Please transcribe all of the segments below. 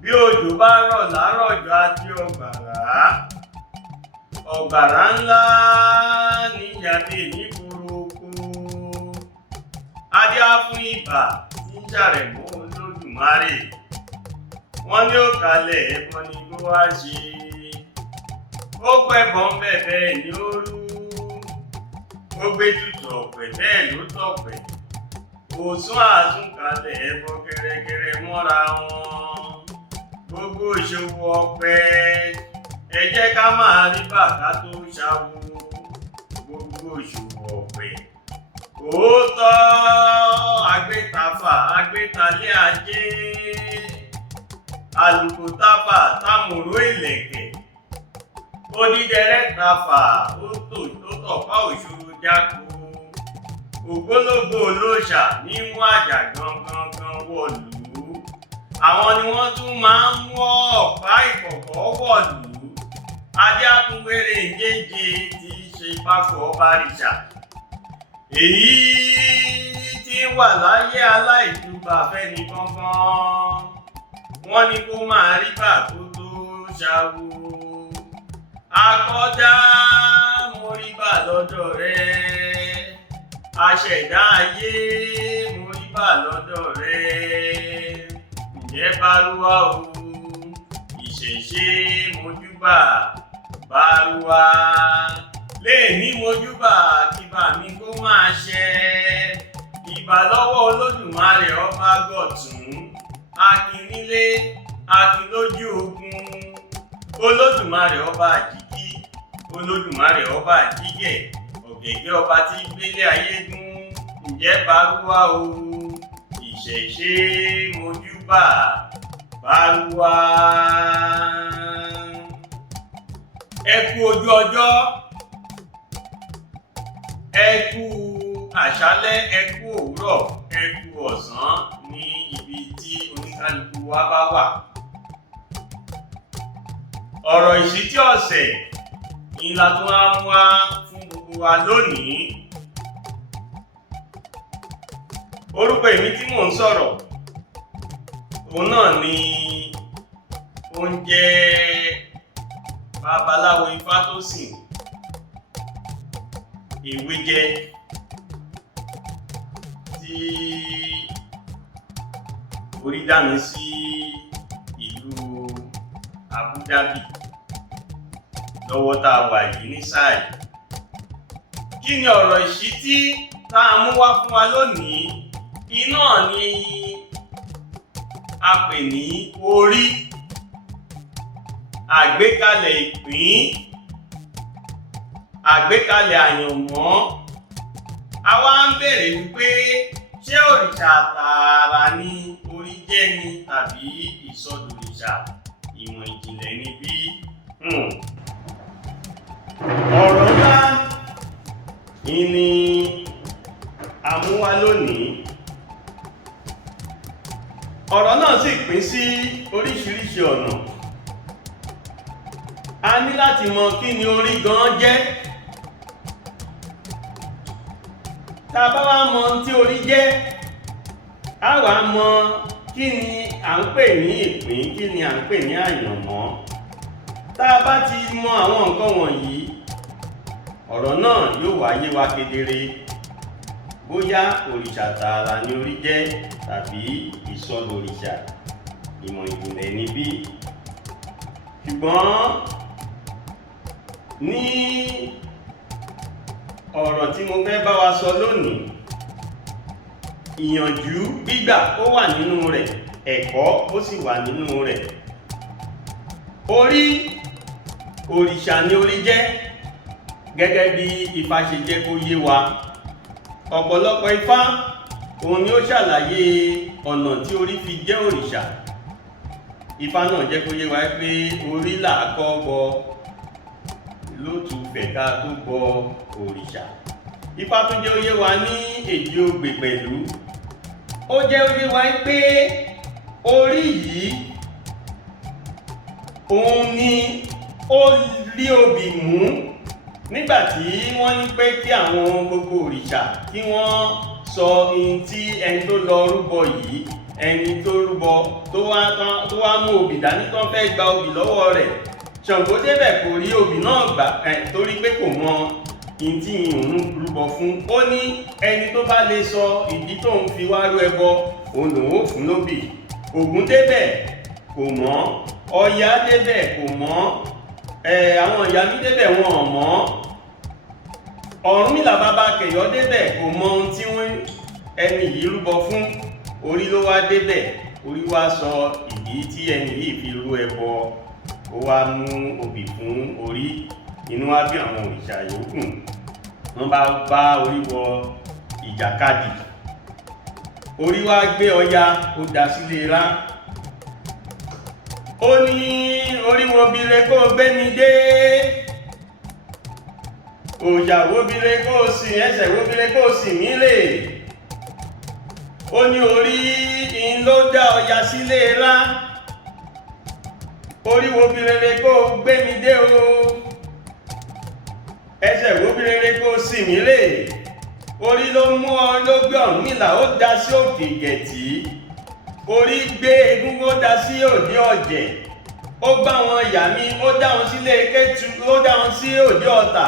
bí òjò bá rọ̀ lárọ̀jọ́ àti ọ̀gbàrá ńlá níyàdé nígboro oko. Adé á fún ibà tí ń ṣàrẹ̀mọ́ Olódùmarè. Wọ́n ní òkàlẹ̀ ẹbọ ni kó wá ṣe. Ó pẹ̀bọ̀ ń bẹ̀ bẹ́ẹ̀ ni ó rú. Ó gbé tutù ọ̀pẹ̀ bẹ́ẹ̀ ló tọ̀pẹ̀. Òsún àsúnkalẹ̀ ẹbọ kẹrẹkẹrẹ mọ́ra wọn. Gbogbo ìṣòwò ọ̀pẹ ẹ jẹ́ ká máa rí bàtà tó ṣàwò. Gbogbo ìṣòwò ọ̀pẹ òótọ́ àgbétafà àgbétalé ajé. Àlùkò tafà támòró ìlẹ̀kẹ̀. Odídẹrẹ́ tafà ó tọ̀pá òṣòro jáko. Ògbólógbò olóòṣà ní mú àjà gangan wọ̀lú. Àwọn ni wọ́n tún máa ń mú ọ̀pá ìkọ̀kọ̀ wọ̀lú. Adé àtúnwéré ìjéje tí í ṣe pákó ọba Òrìṣà. Èyí tí ń wà láyé aláìjúbà fẹ́ni kankan. Wọ́n ní kó máa rí bà tó tó ṣàwò. Akọ́dá mo rí bà lọ́dọ̀ rẹ. Aṣẹ̀dá ayé mo rí bà lọ́dọ̀ rẹ. Ǹjẹ́ Bárúwá o, ìṣẹ̀ṣe mojúbà Bárúwá. Léèní mojúbà kíbà mi kó máa ṣẹ. Ìbà lọ́wọ́ Olódùmarè ọba gọ̀tún. Akin nílé, akin lójú ogun. Olódùmarè ọba àjíkí, Olódùmarè ọba àjígẹ̀. Ọ̀gẹ̀gẹ̀ ọba tí gbélé ayé gún. Ǹjẹ́ Bárúwá o, ìṣẹ̀ṣe mojúbà Bárúwá. Ẹ kú ojú ọjọ́, ẹ kú àṣálẹ́, ẹ kú òwúrọ̀, ẹ kú ọ̀sán ní ibi tí oníkálukú wa bá wà. Ọ̀rọ̀ ìṣítí ọ̀sẹ̀ ni la tún á mú wá fún gbogbo wa lónìí. Orúkọ èmi tí mò ń sọ̀rọ̀ òun náà ni ó ń jẹ́ Babaláwo Ifátósìn Ewéjẹ tí orí dá mi sí ìlú Abu Dhabi lọ́wọ́ tá a wà yìí ní sáà yìí. Kí ni ọ̀rọ̀ ìṣítí tá a mú wá fún wa lónìí? Iná ni a pè ní orí. Àgbékalẹ̀ ìpín, àgbékalẹ̀ àyànmọ́. A wá ń béèrè wípé ṣé òrìṣà tààrà ni orí jẹ́ ni tàbí ìṣọdòrìṣà ìmọ̀ ìjìnlẹ̀ níbí? Ọ̀rọ̀ ńlá ni a mú wá lónìí. Ọ̀rọ̀ náà sì pín sí oríṣiríṣi ọ̀nà. A ní láti mọ kí ni orí gan jẹ́. Tá a bá wá mọ tí orí jẹ́, a wá mọ kí ni à ń pè ní ìpín, kí ni à ń pè ní àyànmọ́. Tá a bá ti mọ àwọn nǹkan wọ̀nyí, ọ̀rọ̀ náà yóò wá yé wa kedere. Bóyá òrìṣà tààrà ni orí jẹ́ tàbí ìṣọdòrìṣà ìmọ̀ ìjìnlẹ̀ níbí. Ṣùgbọ́n ní ọ̀rọ̀ tí mo fẹ́ bá wa sọ lónìí, ìyànjú gbígbà ó wà nínú rẹ̀, ẹ̀kọ́ ó sì wà nínú rẹ̀. Orí, òrìṣà ni orí jẹ́ gẹ́gẹ́ bí Ifá ṣe jẹ́ kó yé wa. Ọ̀pọ̀lọpọ̀ Ifá òun ni ó ṣàlàyé ọ̀nà tí orí fi jẹ́ òrìṣà. Ifá náà jẹ́ kó yé wa pé orí là á kọ́ bọ lótú fẹ̀ka tó bọ òrìṣà. Ifá tún jẹ́ ó yé wa ní èdè Ògbè pẹ̀lú. Ó jẹ́ ó yé wa pé orí yìí òun ni ó rí obì mú nígbàtí wọ́n ní pé kí àwọn gbogbo òrìṣà kí wọ́n sọ ohun tí ẹni tó lọ rúbọ yìí ẹni tó rúbọ tó wá mú obì dání tán fẹ́ gba obì lọ́wọ́ rẹ̀. Ṣàngó débẹ̀ kò rí obì náà gbà torí pé kò mọ ihun tí òun rúbọ fún. Ó ní ẹni tó bá lè sọ ìdí tóun fi wá rú ẹbọ òun lòun ó fún lóbì. Ògún débẹ̀ kò mọ̀, Ọya débẹ̀ kò mọ̀, àwọn ìyá mi débẹ̀ wọn ò mọ̀, Ọ̀rúnmìlà bàbá Kẹ̀yọ́ débẹ̀ kò mọ ohun tí ẹni yìí rúbọ fún. Orí ló wá débẹ̀, orí wá sọ ìdí tí ẹni yìí fi rú ẹbọ. Ó wá mú obì fún orí. Inú wá bí àwọn òrìṣà yòókù, wọ́n bá orí wọ ìjàkadì. Orí wá gbé Ọya ó dá sílé rá. Ó ní orí wo bire kó gbé mi dé, òòṣà wo bire kó sìn, ẹsẹ̀ wo bire kó sìn mí lè. Ó ní orí in ló dá Ọya sílé rá, orí wo bire kó gbé mi dé o, ẹsẹ̀ wo bire kó sìn mí lè. Orí ló mú ló gbé Ọ̀rúnmìlà ó dá sí òkè Ìgẹ̀tì. Orí gbé Egúngún ó dá sí òde Ọ̀jẹ̀. Ó gbá wọn ìyá mi ó dá wọn sílé Kétu, ó dá wọn sí òde Ọ̀tà.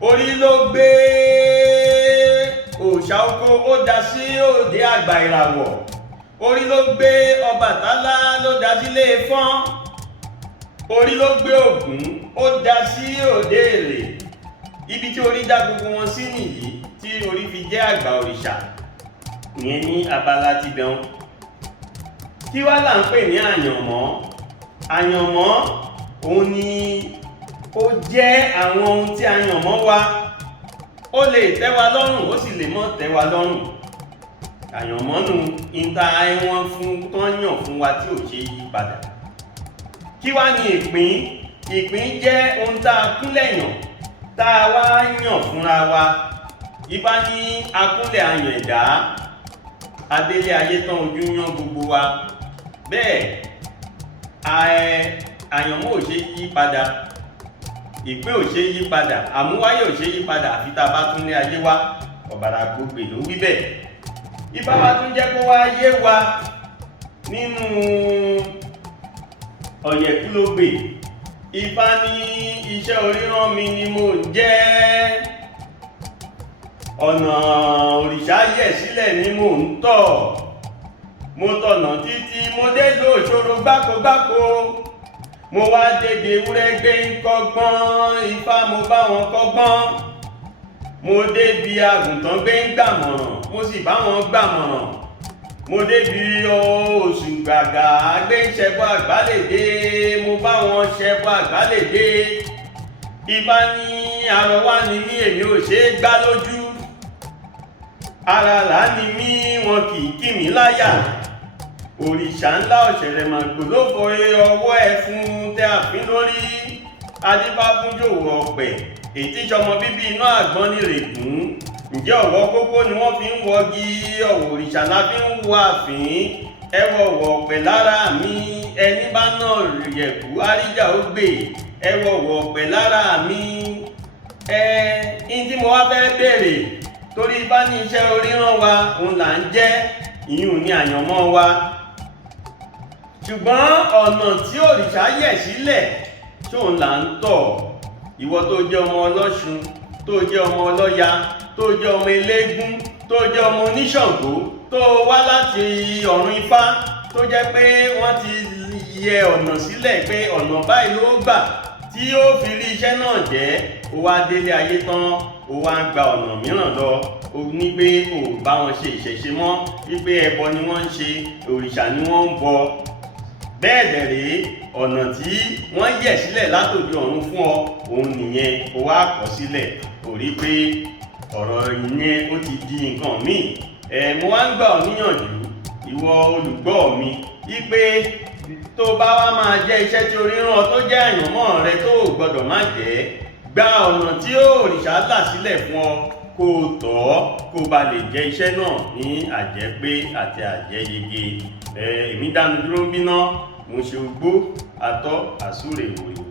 Orí ló gbé òòṣà oko ó dá sí òde Àgbà Ìràwọ̀. Orí ló gbé Ọbàtálá ló dá sílé Ifọ̀n. Orí ló gbé Ògún ó dá sí òde Èrè. Ibi tí orí dá gbogbo wọn sí nìyí tí orí fi jẹ́ àgbà òrìṣà. Ìyẹn ní abala ti dán. Kí wá là ń pè ní àyànmọ́? Àyànmọ́ òun ni ó jẹ́ àwọn ohun tí àyànmọ́ wa. Ó lè tẹ́ wa lọ́rùn, ó sì lè mọ́ tẹ́ wa lọ́rùn. Àyànmọ́ nu ìta ẹ̀wọ̀n fún tán yàn fún wa tí ò ṣe yí padà. Kí wá ní ìpín? Ìpín jẹ́ ohun tá a kúnlẹ̀ yàn, tá a wá yàn fúnra wa. Ifá ní akúnlẹ̀ àyàn ẹ̀dá, adélé ayé tán ojú yán gbogbo wa. Bẹ́ẹ̀ àyànmọ́ ò ṣe yí padà, ìpín ò ṣe yí padà, àmúwáyé ò ṣe yí padà àfi tá a bá tún lé ayé wá. Ọ̀bàrà Gbogbo ló wí bẹ́ẹ̀. Ifá wa tún jẹ́ kó wá yé wa nínú Ọ̀yẹ̀kúlógbè. Ifá ní iṣẹ́ oríran mi ni mò ń jẹ́, ọ̀nà òrìṣà yẹ̀ sílẹ̀ ni mò ń tọ̀. Mo tọ̀nà títí mo dé lóṣòro gbákogbáko, mo wá débi ewúrẹ́ gbé ń kọ́gbọ́n. Ifá mo bá wọn kọ́gbọ́n. Mo débi àgùntàn gbé ń gbàmọ̀ràn, mo sì bá wọn gbàmọ̀ràn. Mo débi oṣù gbàgà gbé ń ṣẹbọ àgbálédé, mo bá wọn ṣẹbọ àgbálédé. Ifá ní àrọwá ni mí, èmi ò ṣe é gbá lójú. Aràrá ni mí, wọn kì í kì mí láyà. Òrìṣà ńlá Ọ̀ṣẹ̀rẹ̀màgbò ló fọ ọwọ́ ẹ fún tẹ àfin lórí. Adífá fún Jòwó ọ̀pẹ̀, ètí ìṣọmọ bíbí inú àgbọn ní règún. Ǹjẹ́ ọ̀wọ́ kókó ni wọ́n fi ń wọgi, ọ̀wọ̀ òrìṣà la fi ń wọ àfín. Ẹ wọ̀wọ̀ ọ̀pẹ̀ lára mi, ẹni bá náà yẹ̀kú àríjà ó gbè. Ẹ wọ̀wọ̀ ọ̀pẹ̀ lára mi. Tí mo wá fẹ́ béèrè, torí bá ní iṣẹ́ oríran wa òun là ń jẹ́, ìyún ní àyànmọ́ wa. Ṣùgbọ́n ọ̀nà tí òrìṣà yẹ̀ sílẹ̀ tóun là ń tọ̀. Ìwọ tó jẹ́ ọmọ Ọlọ́ṣun, tó jẹ́ ọmọ Ọlọ́ya, tó jẹ́ ọmọ eléégún, tó jẹ́ ọmọ oníṣàngó, tó wá láti ọ̀run Ifá, tó jẹ́ pé wọ́n ti yẹ ọ̀nà sílẹ̀ pé ọ̀nà báyìí ló gbà tí ó fi rí iṣẹ́ náà jẹ́. Ó wá délé ayé tán, ó wá ń gba ọ̀nà mìíràn lọ. Ó ní pé kò bá wọn ṣe ìṣẹ̀ṣe mọ́, wípé ẹbọ ni wọ́n ń ṣe, òrìṣà ni wọ́n ń bọ. Bẹ́ẹ̀ dẹ̀ rèé, ọ̀nà tí wọ́n yẹ̀ sílẹ̀ látòdì ọ̀run fún ọ, òun nìyẹn, ó wá kọ̀ sílẹ̀. Ó rí pé ọ̀rọ̀ ìyẹn ó ti di nǹkan míì. Mo wá ń gbà ọ́ níyànjú, ìwọ olùgbọ́ mi, wípé tó bá wá máa jẹ́ iṣẹ́ tí orí rán ọ tó jẹ́ àyànmọ́ rẹ tó gbọ́dọ̀ má jẹ́, gba ọ̀nà tí òrìṣà là sílẹ̀ fún ọ, kó o tọ̀ ọ́, kó o bá lè jẹ́ iṣẹ́ náà ní àjẹ́pé àti àjẹ́yege. Èmi dánu dúró ń bíná, mo ṣe ogbó, atọ́, àsúre ìwòrìwò.